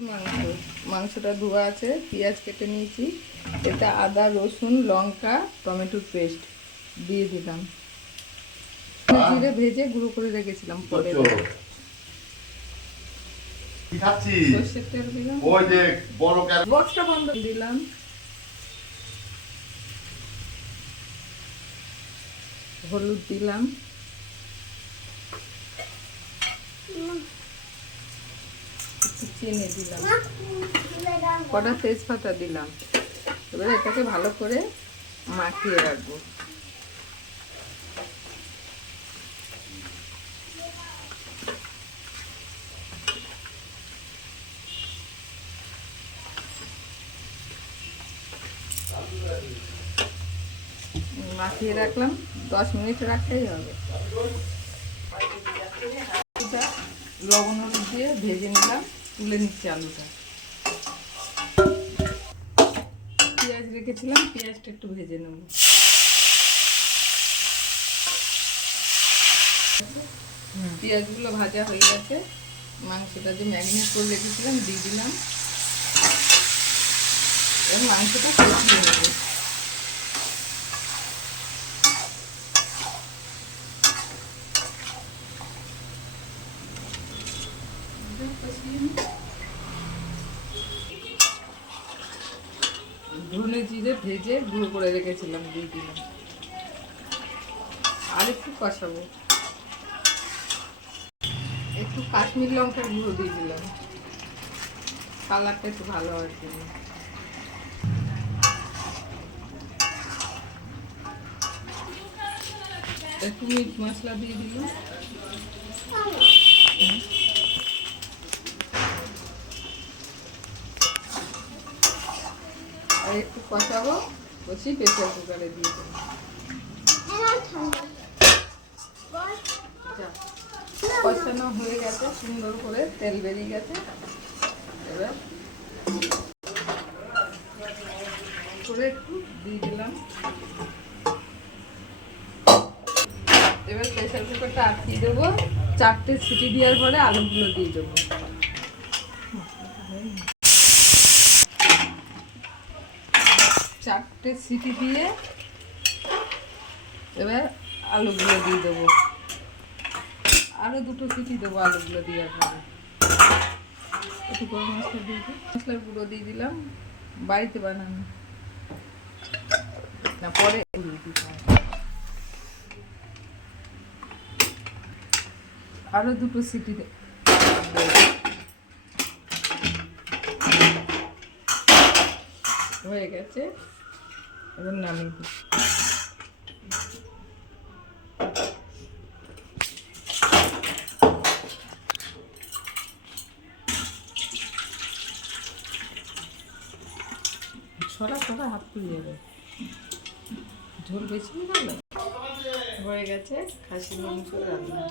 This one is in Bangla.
মাংসটা ধোয়া আছে, পেঁয়াজ কেটে নিয়েছি, এটা আদা রসুন লঙ্কা টমেটোর পেস্ট দিয়ে দিলাম, জিরে ভেজে গুঁড়ো করে রেখেছিলাম, পরে সর্ষের তেল দিলাম, বক্সটা বন্ধ দিলাম, হলুদ দিলাম, চিনি দিলাম, কটা তেজপাতা দিলাম। এবারে এটাকে ভালো করে মাখিয়ে রাখবো। মাখিয়ে রাখলাম, 10 মিনিট রাখলেই হবে। লবণ হলুদ দিয়ে ভেজে নিলাম, তুলে নিচ্ছি আলুটা। পেঁয়াজ রেখেছিলাম, পেঁয়াজটা একটু ভেজে নেব। পেঁয়াজগুলো ভাজা হয়ে গেছে, মাংসটা যে ম্যারিনেট করে রেখেছিলাম দিয়ে দিলাম, এবং মাংসটা কষিয়ে নেব। ধনে জিরে ভেজে গুঁড়ো করে রেখেছিলাম দিয়ে দিলাম, আর একটু কষাবো। একটু কাশ্মীর লঙ্কার গুঁড়ো দিয়ে দিলাম, কালারটা একটু ভালো হওয়ার জন্য। একটু মিট মশলা দিয়ে দিলাম, আর একটু কষাবো, কষি প্রেসার কুকারে দিয়ে দেবো। কষানো হয়ে গেছে, সুন্দর করে তেল বেরিয়ে গেছে। এবার করে একটু দিয়ে দিলাম। এবার প্রেসার কুকারটা আটকিয়ে দেবো, 4টে সিটি দেওয়ার পরে আলুগুলো দিয়ে দেবো। 4টে সিটি দিয়ে এবার আলুগুলো দিয়ে দেবো, আরও 2টো সিটি দেবো আলুগুলো দেওয়ার পরে। একটু গরম মশলা দিয়ে দিই, মশলার গুঁড়ো দিয়ে দিলাম, বাড়িতে বানানো না, পরে আরও 2টো সিটি হয়ে গেছে। এবার নামিয়ে দিই। ছড়া হাত পুড়ে যাবে, ঝোল বেশি ভালো। হয়ে গেছে খাসির মাংস রান্না।